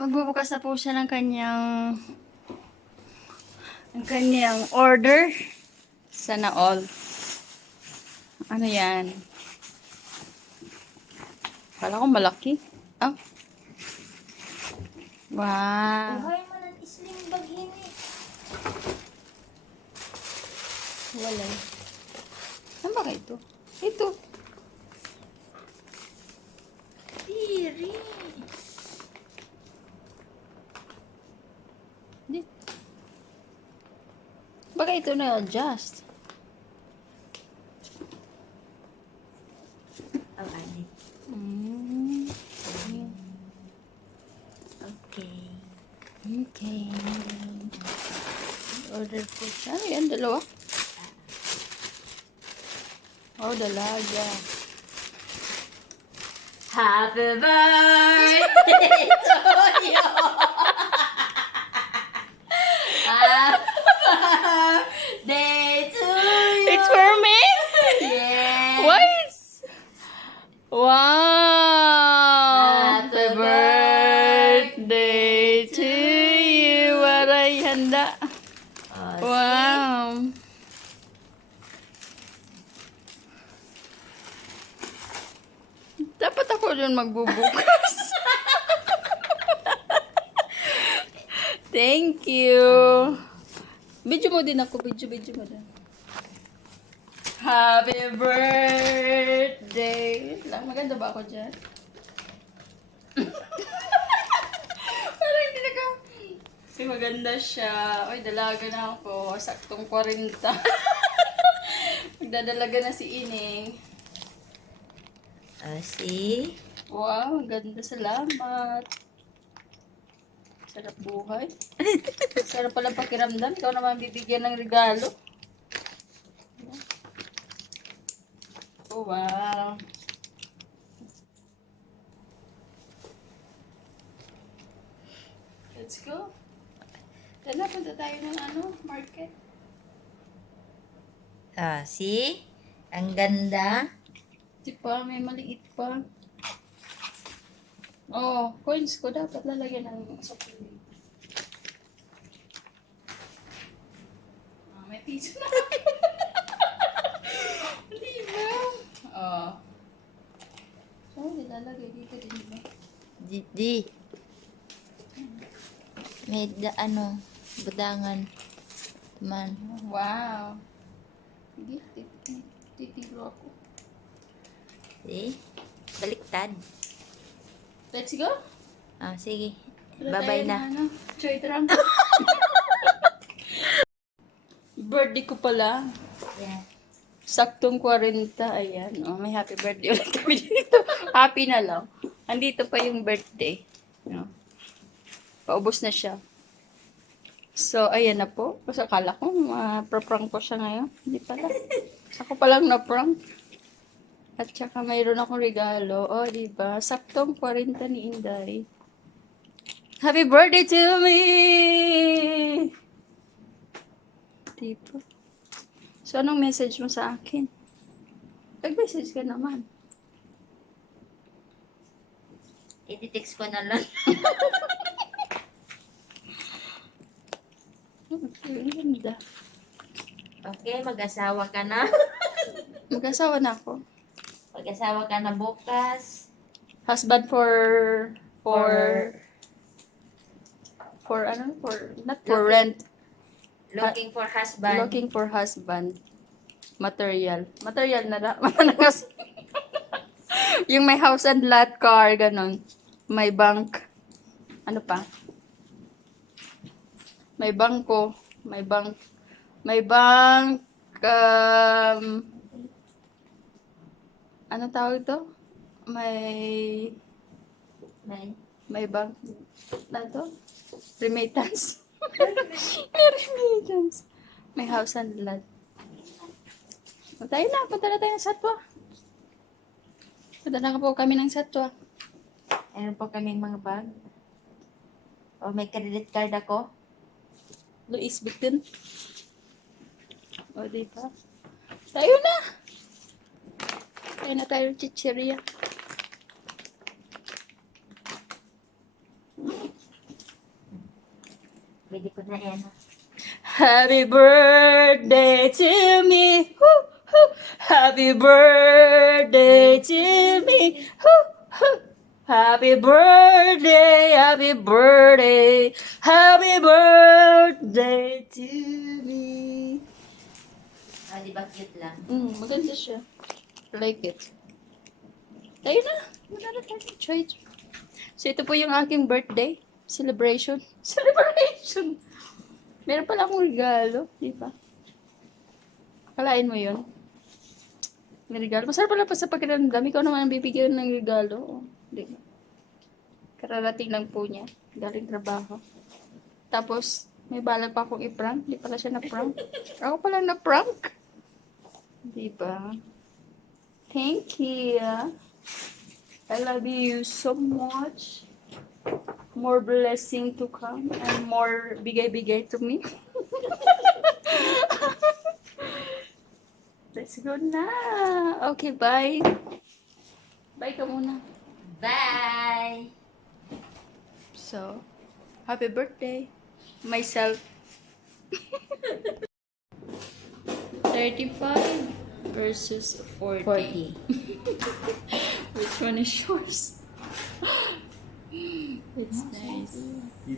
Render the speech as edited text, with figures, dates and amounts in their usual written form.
Magbubukas na po siya ng kanyang order. Sana all. Ano yan? Kala ko malaki. Ah. Wow. Buhay mo ng slim bag ini. Wala. Saan ba ito? Ito. Tiri. Di. Baka ito na-adjust. Oh, ani. Okay. Okay. Order po siya. Ano yan? Dalawa? Oh, dalaga. Happy birthday to you. Happy birthday to you. It's for me? Yes. What? Wow! Happy Birthday to you! Waray handa. Oh, Wow! Dapat ako dun magbubukas. Thank you. Video mo din ako. Video mo din. Happy birthday. Lang, maganda ba ako dyan? Parang hindi na ka. Kasi maganda siya. Uy, dalaga na ako. Saktong 40. Magdadalaga na si Ining. see? Wow, ganda. Salamat. Sarap buhay. Sarap pala pakiramdam. Ikaw naman bibigyan ng regalo. Oh, wow. Let's go. Tala, punta tayo ng market. See? Ang ganda. Di pa, may maliit pa. Oh, coins ko dapat lalagyan ng supplement. May piso na. Hindi ba? Oh. So, nilalagay dito din ba? Di. May budangan. Man. Wow. Sige, titiro ako. See? Baliktad. Let's go. Sige. Wala Bye-bye tayo na. Choy tram. Birthday ko pala. Yeah. Saktong 40. Ayan. Oh, may happy birthday ulit kami dito. Happy na lang. Andito pa yung birthday. No? Paubos na siya. So, ayan na po. Kasi akala ko, pra-prank ko siya ngayon. Hindi pala. Ako palang na-prank. At saka mayroon akong regalo. Oh, diba? Saktong 40 ni Inday. Happy birthday to me! Diba? So, anong message mo sa akin? Nag-message ka naman. I-text ko na lang. Ang ganda. Okay, mag-asawa ka na. Mag-asawa na ako. Mag-asawa ka na bukas. Husband for not for rent. Looking for husband. Looking for husband. Material na lang. Yung may house and lot car, ganon. May bank. Ano pa? May bangko. May bank. Ano tawag ito? May bank. Ano to? Remittance. May remittance. May house and lot. Punta na tayo ng Satwa. Punta na po kami ng Satwa. Meron po kaming mga bag. O, may credit card ako. Luis Victon. O, diba? Tayo na! Tayo na tayo chicheria. Pwede ko na yan. Happy birthday to me. Woo, woo. Happy birthday to me. Woo, woo. Happy birthday, happy birthday, happy birthday to me. Di ba cute lang? Maganda siya. I like it. Tayo na. Maganda tayo. Try it. So, ito po yung aking birthday celebration. Celebration! Meron pala akong regalo. Di ba? Kalain mo yun. May regalo. Masarap pala pa sa pakiramdam. Ikaw naman ang bibigyan ng regalo. Di ba? Kararating lang po niya. Galing trabaho. Tapos, may balak pa akong i-prank. Di pala siya na-prank. Ako pala na-prank. Di ba? Thank you. I love you so much. More blessing to come and more bigay-bigay to me. Let's go na. Okay, bye. Bye ka muna. Bye! So, happy birthday. Myself. 35 versus 40. 40. Which one is yours? It's nice.